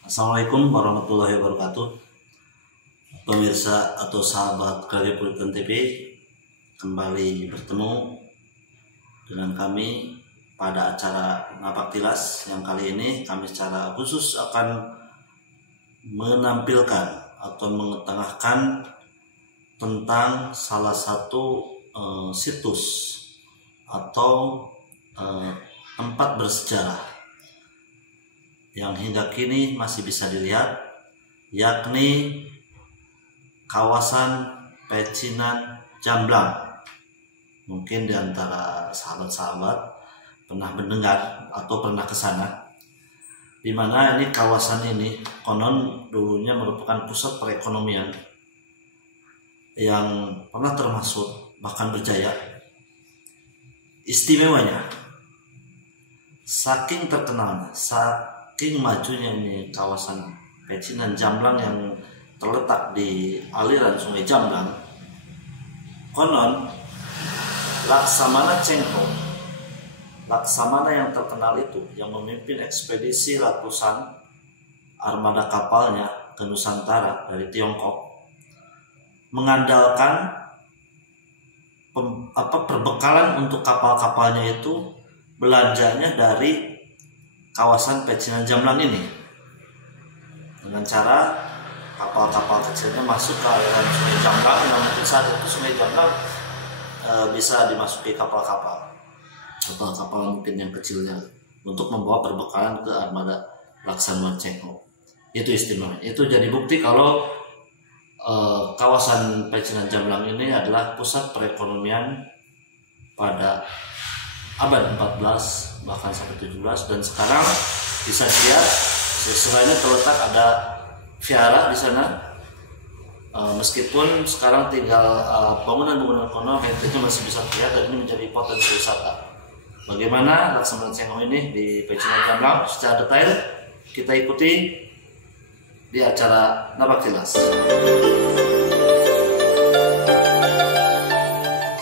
Assalamualaikum warahmatullahi wabarakatuh. Pemirsa atau sahabat Karyapolitan TV, kembali bertemu dengan kami pada acara Napaktilas yang kali ini kami secara khusus akan menampilkan atau mengetengahkan tentang salah satu situs atau tempat bersejarah yang hingga kini masih bisa dilihat, yakni kawasan Pecinan Jamblang. Mungkin di antara sahabat-sahabat pernah mendengar atau pernah ke sana, di mana ini kawasan ini konon dulunya merupakan pusat perekonomian yang pernah termasuk bahkan berjaya. Istimewanya, saking terkenalnya, saking majunya ini kawasan Pecinan Jamblang yang terletak di aliran Sungai Jamblang, konon Laksamana Cheng Ho, Laksamana yang terkenal itu, yang memimpin ekspedisi ratusan armada kapalnya ke Nusantara dari Tiongkok, mengandalkan perbekalan untuk kapal-kapalnya itu belanjanya dari kawasan Pecinan Jamblang ini, dengan cara kapal-kapal kecilnya masuk ke aliran Sungai Jamblang, yang mungkin saat itu Sungai Jamblang bisa dimasuki kapal-kapal mungkin yang kecilnya untuk membawa perbekalan ke armada Laksamana Cheng Ho. Itu istimewa. Itu jadi bukti kalau kawasan Pecinan Jamblang ini adalah pusat perekonomian pada abad 14 bahkan sampai 17, dan sekarang bisa dilihat selainnya terletak ada vihara di sana, meskipun sekarang tinggal bangunan-bangunan kuno itu masih bisa terlihat, dan ini menjadi potensi wisata. Bagaimana Laksamana Cheng Ho ini di Pecinan Jamblang secara detail kita ikuti di acara Napaktilas.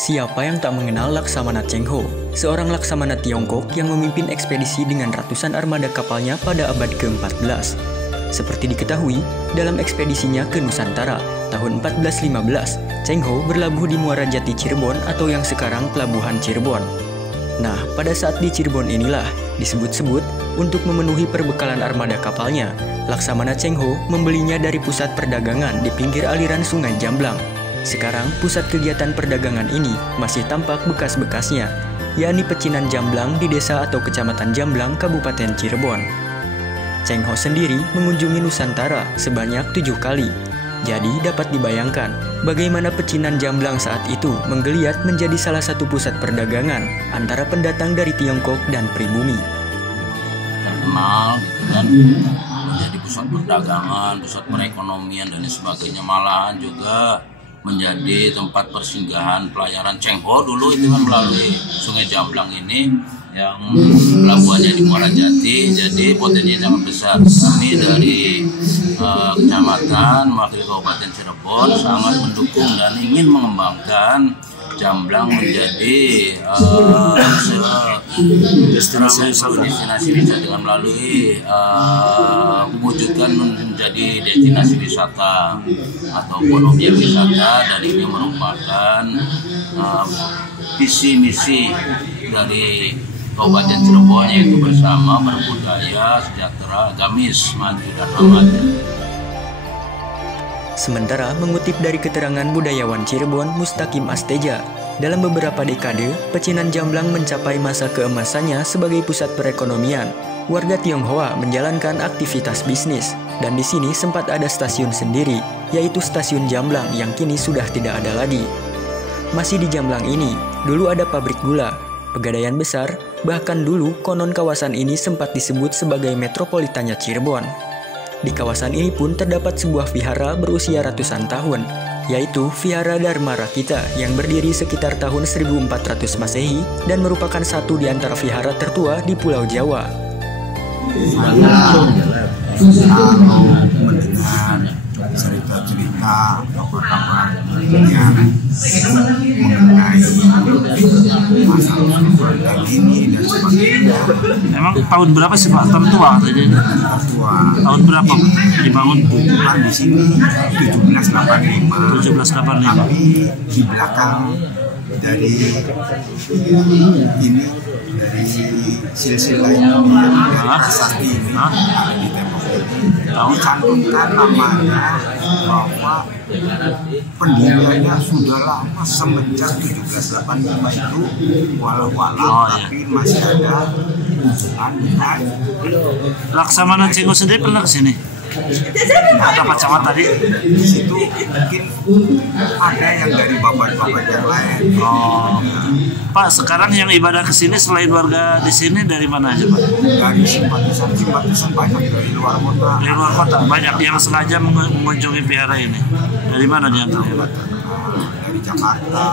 Siapa yang tak mengenal Laksamana Cheng Ho, seorang laksamana Tiongkok yang memimpin ekspedisi dengan ratusan armada kapalnya pada abad ke-14. Seperti diketahui, dalam ekspedisinya ke Nusantara tahun 1415, Cheng Ho berlabuh di Muara Jati Cirebon atau yang sekarang Pelabuhan Cirebon. Nah, pada saat di Cirebon inilah disebut-sebut untuk memenuhi perbekalan armada kapalnya, Laksamana Cheng Ho membelinya dari pusat perdagangan di pinggir aliran Sungai Jamblang. Sekarang pusat kegiatan perdagangan ini masih tampak bekas-bekasnya, yakni Pecinan Jamblang di desa atau kecamatan Jamblang, Kabupaten Cirebon. Cheng Ho sendiri mengunjungi Nusantara sebanyak 7 kali. Jadi dapat dibayangkan bagaimana Pecinan Jamblang saat itu menggeliat menjadi salah satu pusat perdagangan antara pendatang dari Tiongkok dan pribumi. Terkenal gitu kan, menjadi pusat perdagangan, pusat perekonomian dan sebagainya, malahan juga menjadi tempat persinggahan pelayaran Cheng Ho dulu itu kan melalui Sungai Jamblang ini yang pelabuhannya di Muara Jati, jadi potensinya sangat besar. Kami dari kecamatan mewakili Kabupaten Cirebon sangat mendukung dan ingin mengembangkan Jamblang menjadi destinasi wisata dengan melalui mewujudkan menjadi destinasi wisata ataupun objek wisata, dan ini merupakan visi misi dari Kabupaten Cirebon, yaitu bersama berbudaya, sejahtera, agamis, maju dan aman. Sementara mengutip dari keterangan budayawan Cirebon Mustaqim Asteja, dalam beberapa dekade, Pecinan Jamblang mencapai masa keemasannya sebagai pusat perekonomian. Warga Tionghoa menjalankan aktivitas bisnis, dan di sini sempat ada stasiun sendiri, yaitu Stasiun Jamblang yang kini sudah tidak ada lagi. Masih di Jamblang ini, dulu ada pabrik gula, pegadaian besar, bahkan dulu konon kawasan ini sempat disebut sebagai metropolitannya Cirebon. Di kawasan ini pun terdapat sebuah vihara berusia ratusan tahun, yaitu Vihara Dharma Rakita yang berdiri sekitar tahun 1400 Masehi dan merupakan satu di antara vihara tertua di Pulau Jawa. Mendengar cerita-cerita tokoh-tokoh yang mengenai masalah dan ini dan sebagainya. Emang tahun berapa sih Pak tertua katanya? Tertua. Tahun berapa dibangun? Bukan di sini 1785. 1785. Tapi di belakang dari ini dari silsilah ini dari prasasti ini ada di tembok ini dicantumkan namanya bahwa pendiriannya sudah lama semenjak 1785 itu walau tapi masih ada hubungan dengan Laksamana Cengho sendiri pernah ke sini? Ada Pak Camat tadi? di situ mungkin ada yang dari babat-babat yang lain. Oh. Pak, sekarang yang ibadah ke sini selain warga di sini dari mana aja Pak? Dari simpatisan banyak dari luar kota. Dari luar kota banyak yang sengaja mengunjungi vihara ini. Dari mana dia? Dari Jakarta.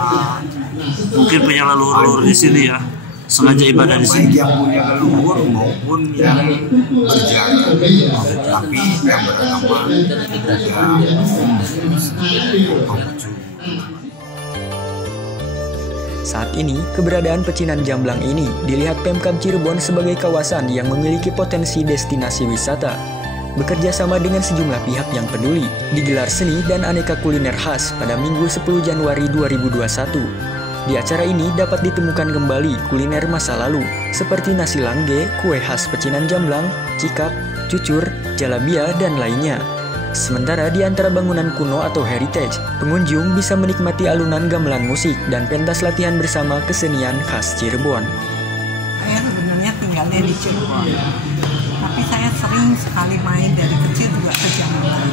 Mungkin punya leluhur di sini ya, sengaja ibadah di sini. Baik yang punya leluhur maupun yang berjalan. Tapi yang beragama Konghucu. Saat ini, keberadaan pecinan Jamblang ini dilihat Pemkab Cirebon sebagai kawasan yang memiliki potensi destinasi wisata. Bekerja sama dengan sejumlah pihak yang peduli, digelar seni dan aneka kuliner khas pada Minggu 10 Januari 2021. Di acara ini dapat ditemukan kembali kuliner masa lalu, seperti nasi langge, kue khas pecinan Jamblang, cikak, cucur, jalabia, dan lainnya. Sementara di antara bangunan kuno atau heritage, pengunjung bisa menikmati alunan gamelan musik dan pentas latihan bersama kesenian khas Cirebon. Saya sebenarnya tinggalnya di Cirebon, tapi saya sering sekali main dari kecil juga ke Jamblang.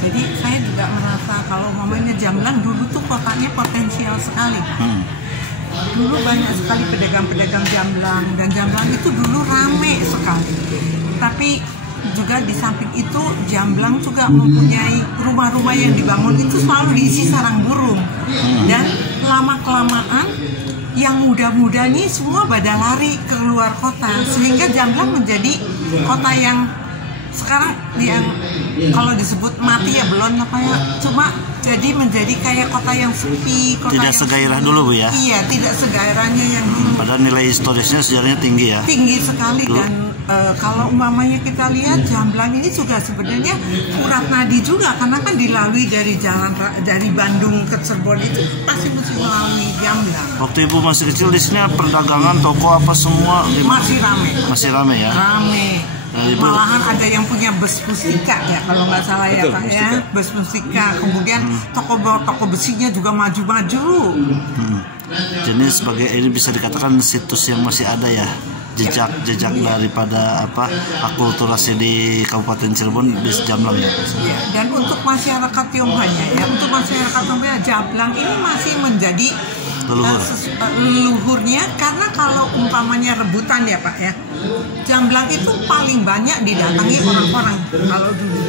Jadi saya juga merasa kalau momennya Jamblang dulu tuh kotanya potensial sekali. Dulu banyak sekali pedagang-pedagang Jamblang dan Jamblang itu dulu rame sekali. Tapi juga di samping itu Jamblang juga mempunyai rumah-rumah yang dibangun itu selalu diisi sarang burung. Dan lama-kelamaan yang muda-muda nih semua pada lari ke luar kota, sehingga Jamblang menjadi kota yang sekarang yang kalau disebut mati ya belum apa ya, cuma jadi menjadi kayak kota yang sepi, kota Tidak yang segairah sepi. dulu Bu ya? Iya, tidak segairahnya yang dulu. Padahal nilai historisnya sejarahnya tinggi ya? Tinggi sekali. Dan kalau umpamanya kita lihat Jamblang ini juga sebenarnya urat nadi juga, karena kan dilalui dari jalan dari Bandung ke Cirebon itu pasti mesti melalui Jamblang. Waktu Ibu masih kecil di sini perdagangan, toko apa semua Masih rame. Masih rame ya? Rame. Ibu, Malahan ada yang punya bus musika ya kalau nggak salah. Betul, ya Pak musika. Ya, bus musika. Kemudian toko besinya juga maju-maju. Jadi sebagai ini bisa dikatakan situs yang masih ada ya, jejak daripada akulturasi di Kabupaten Cirebon di Jamblang ya. Ya, dan untuk masyarakat Tionghoanya ya, untuk masyarakat Tionghoa Jamblang ini masih menjadi leluhurnya, karena kalau umpamanya rebutan ya Pak ya, Jamblang itu paling banyak didatangi orang-orang kalau dulu.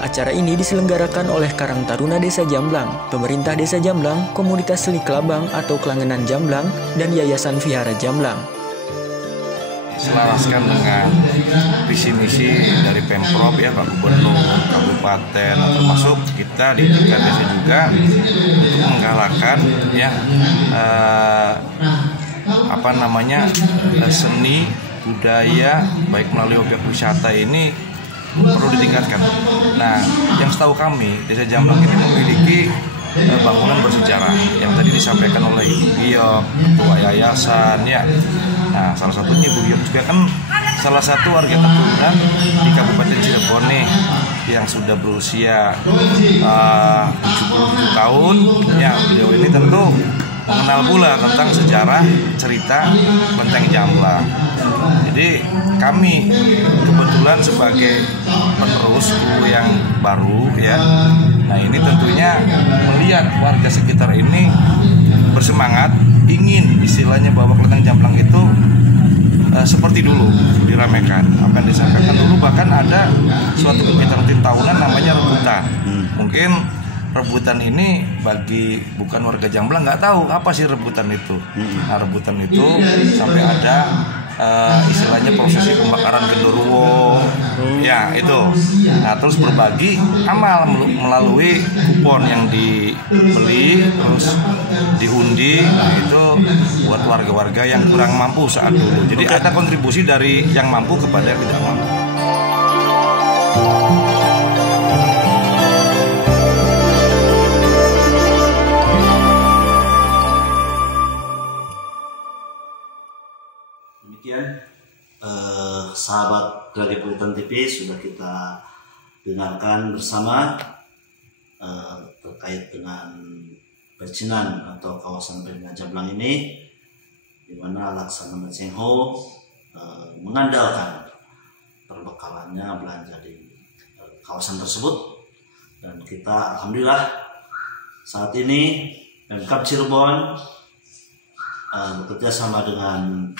Acara ini diselenggarakan oleh Karang Taruna Desa Jamblang, Pemerintah Desa Jamblang, Komunitas Seni Kelabang atau Kelangenan Jamblang, dan Yayasan Vihara Jamblang. Selaraskan dengan visi misi dari Pemprov ya, Pak Gubernur, Kabupaten, termasuk kita di tingkat desa juga untuk menggalakkan ya seni budaya baik melalui objek wisata ini perlu ditingkatkan. Nah, yang setahu kami Desa Jamblang ini memiliki bangunan bersejarah yang tadi disampaikan oleh Ibu Giok, ketua yayasan ya. Nah, salah satunya Ibu Giok juga kan salah satu warga keturunan di Kabupaten Cirebon nih yang sudah berusia 77 tahun ya. Beliau ini tentu mengenal pula tentang sejarah cerita Kelenteng Jamblang. Jadi kami kebetulan sebagai penerus kru yang baru ya. Nah, ini tentunya melihat warga sekitar ini bersemangat, ingin istilahnya bahwa Kelenteng Jamblang itu seperti dulu diramaikan. Akan disampaikan dulu, bahkan ada suatu kegiatan rutin tahunan namanya rebutan. Mungkin rebutan ini bagi bukan warga Jamblang nggak tahu apa sih rebutan itu. Nah, rebutan itu sampai ada istilahnya prosesi pembakaran genderuwo, ya itu. Nah terus berbagi amal melalui kupon yang dibeli, terus diundi. Nah itu buat warga-warga yang kurang mampu saat dulu. Jadi ada kontribusi dari yang mampu kepada yang tidak mampu. Demikian sahabat dari Pelitang TV sudah kita dengarkan bersama terkait dengan pecinan atau kawasan pecinan Jamblang ini, di mana Laksamana Cheng Ho mengandalkan perbekalannya belanja di kawasan tersebut, dan kita alhamdulillah saat ini Pemkab Cirebon bekerja sama dengan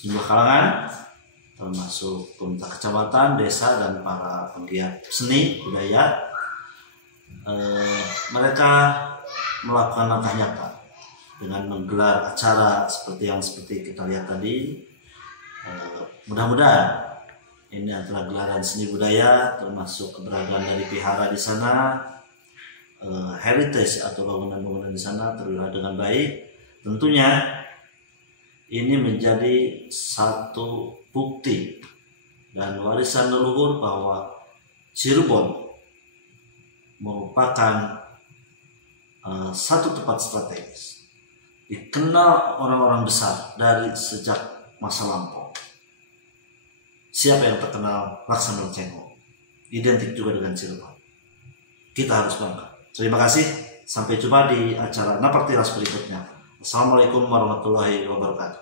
sejumlah kalangan termasuk pemerintah kecamatan, desa, dan para penggiat seni budaya. Mereka melakukan langkah nyata dengan menggelar acara seperti kita lihat tadi. Mudah-mudahan ini adalah gelaran seni budaya, termasuk keberadaan dari vihara di sana, heritage atau bangunan-bangunan di sana terlihat dengan baik. Tentunya ini menjadi satu bukti dan warisan leluhur bahwa Cirebon merupakan satu tempat strategis, dikenal orang-orang besar dari sejak masa lampau. Siapa yang terkenal? Laksamana Cheng Ho, identik juga dengan Cirebon. Kita harus bangga. Terima kasih, sampai jumpa di acara Napartilas berikutnya. Assalamualaikum warahmatullahi wabarakatuh.